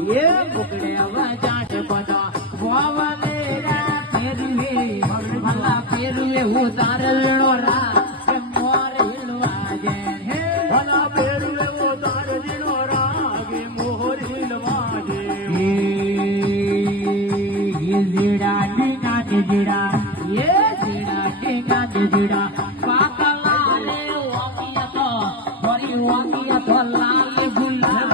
એ બુકડે વજાટ બધા વાવલે રા ફેરવે ભલા ફેરવે હું તાર લેણો રા કે મોર હિલવા જે હે ભલા ફેરવે હું તાર લેણો રા કે મોર હિલવા જે જીડા ડીના જીડા એ જીડા ડીના જીડા પાકલા રે વાકિયા તો ફરી વાકિયા તો લાલ ગુલાબ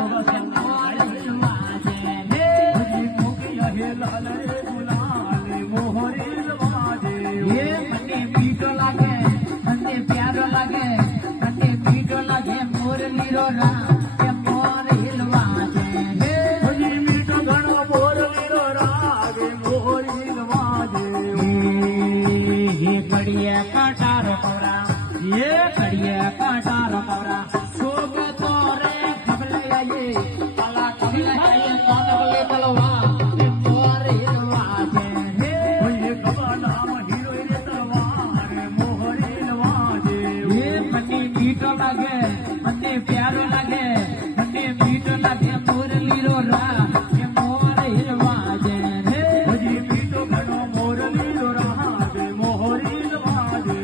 મોર હિલવા જે હે મુકિયા હે લાલ રે ગુલાલ મોર હિલવા જે એ મને મીઠો લાગે મને પ્યારો લાગે મને મીઠો લાગે મોર લીરો રા કે મોર હિલવા જે હે હજી મીઠો ઘણો મોર લીરો રાગ મોર હિલવા જે ये कड़िया काटारो कवरा ये कड़िया काटारो कवरा सोग तोरे खबले ये कला खबले ये कौन बोले तलवा ये मोर हिलवा जे हे ये कबा नाम हीरो रे तलवार मोर हिलवा जे ये मने मीठो लागे मने प्यारो लागे मने मीठो लागे मोर लीरो रा ये मोर हिलवा जे हे હજી મીઠો ઘણો મોર લીરો રાગ મોર હિલવા જે